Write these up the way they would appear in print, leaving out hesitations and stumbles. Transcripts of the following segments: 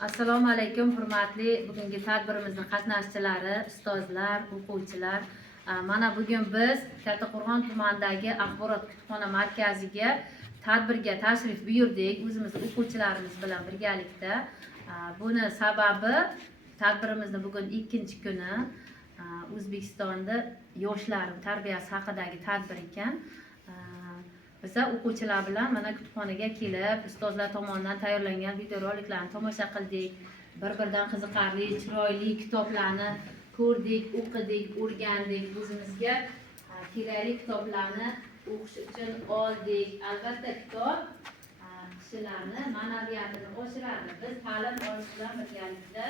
Assalomu alaykum, hurmatli bugungi tadbirimizning qatnashchilari, ustozlar, o'quvchilar. Mana bugun biz Kattaqo'rg'on tumanidagi axborot kutubxona markaziga tadbirga tashrif buyurdik, o'zimiz o'quvchilarimiz bilan birgalikda. Buni sababi tadbirimizni bugun ikkinchi kuni O'zbekistonda yoshlar tarbiyasi haqidagi tadbir ekan. Biza o'quvchilar bilan mana kutubxonaga kelib, ustozlar tomonidan tayyorlangan videoroliklarni tomosha qildik. Bir-biridan qiziqarli, chiroyli kitoblarni ko'rdik, o'qidik, o'rgandik. O'zimizga kerakli kitoblarni o'qish uchun oldik. Albatta kitob kishilarni ma'naviyatini oshiradi. Biz ta'lim olish bilan birgalikda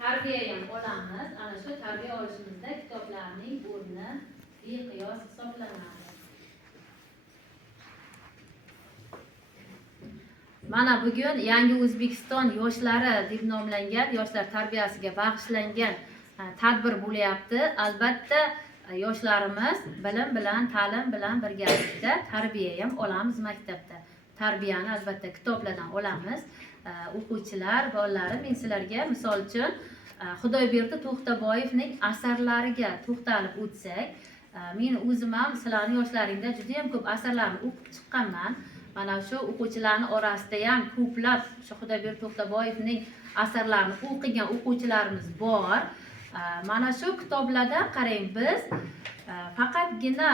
tarbiya ham olamiz. Ana shu tarbiya olishimizda kitoblarning o'rni beqiyos hisoblanadi. Mana bugun yangi O'zbekiston yoshlari deb nomlangan, yoshlar tarbiyasiga bag'ishlangan tadbir bo'lyapti. Albatta yoshlarimiz bilim bilan, ta'lim bilan birgalikda tarbiya ham olamiz maktabda. Tarbiyani albatta kitoblardan olamiz. O'quvchilar, bolalarim, men sizlarga misol uchun Xudoyberdi To'xtaboyevning asarlariga to'xtalib o'tsak, men o'zim ham sizlarning yoshlaringda juda ham ko'p asarlarni o'qib chiqqanman. Mana shu o'quvchilarning orasida ham ko'plab shu Xudoyberdi To'xtaboyevning asarlarini o'qigan o'quvchilarimiz bor. Mana shu kitoblardan qarang, biz faqatgina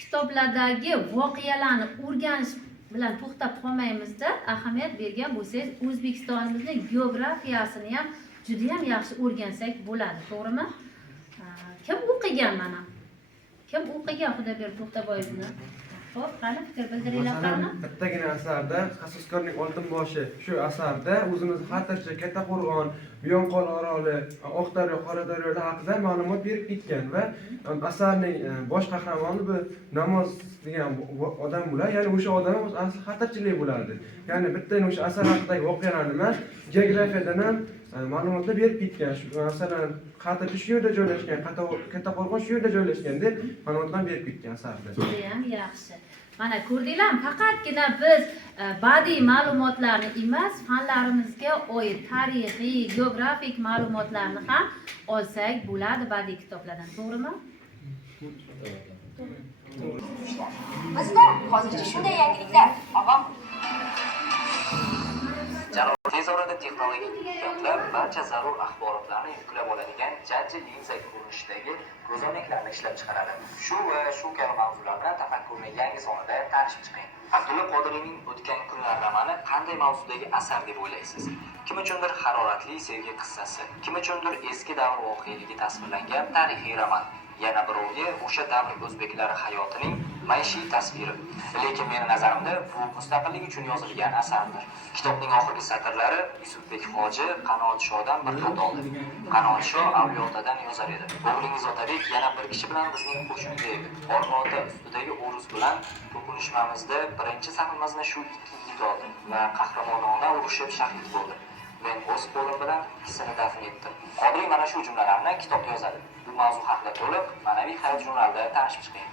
kitoblardagi voqealarni o'rganish bilan to'xtab qolmaymizda, ahamiyat bergan bo'lsangiz, O'zbekistonimizning geografiyasini ham juda ham yaxshi o'rgansak bo'ladi, to'g'rimi? Kim o'qigan mana? Kim o'qigan Xudoyberdi To'xtaboyevni? Xo'p, qani fikr bildiringlar qani? Bittagina asarda Qasoskorning oltin boshi shu asarda o'zimiz xatirchi Kattaqo'rg'on, Buyonqol oroli, Oqdaryo, Qoradaryolar haqida ma'lumot berib ketgan va asarning bosh qahramoni bu Namoz degan odam bo'ladi. Ya'ni o'sha odam asli xatirchilik bo'ladi. Ya'ni bittaning o'sha asar haqidagi voqealarni emas, geografiyadan ham ma'lumotlar berib ketgan. Shu masalan, xatirchi shu yerda joylashgan, Kattaqo'rg'on shu yerda joylashgan deb ma'lumotlar berib ketgan asarda. Juda ham yaxshi. Mana ko'rdinglarmi, faqatgina biz badiiy ma'lumotlarni emas, fanlarimizga oid tarixiy, geografik ma'lumotlarni ham olsak bo'ladi badiiy kitoblardan, to'g'rimi? Bizda hozircha shunday yangiliklar, og'am. Tez orada texnologik imkoniyatlar barcha zarur axborotlarni yuklab oladigan jajji linza ko'rinishidagi ko'zoynaklarni ishlab chiqaradi. Shu va shu kabi mavzular bilan tafakkurning yangi sonida tanishib chiqing. Abdulla Qodiriyning O'tgan kunlar romani qanday mavzudagi asar deb o'ylaysiz? Kim uchundir haroratli sevgi qissasi, kim uchundir eski davr voqealigi tasvirlangan tarixiy roman. Yana birovga o'sha davr o'zbeklari hayotining maishiy tasviri. Lekin meni nazarimda bu mustaqillik uchun yozilgan asardir. Kitobning oxirgi satrlari Yusufbek hoji Qanoatshodan bir xat oldi. Qanoatsho Avliyotadan yozar edi. O'g'lingiz Otabek yana bir kishi bilan bizning qo'shinga edi. Olmaota ustidagi o'rus bilan to'qinishmamizda birinchi sahifamizni shu ikki yigit oldi va qahramonona urushib shahid bo'ldi. Men o'z qo'lim bilan ikisini dafn etdim. Qodiriy mana shu jumlalarni kitobda yozadi. Bu mavzu haqida to'liq Ma'naviy hayot jurnalida tanishib chiqing.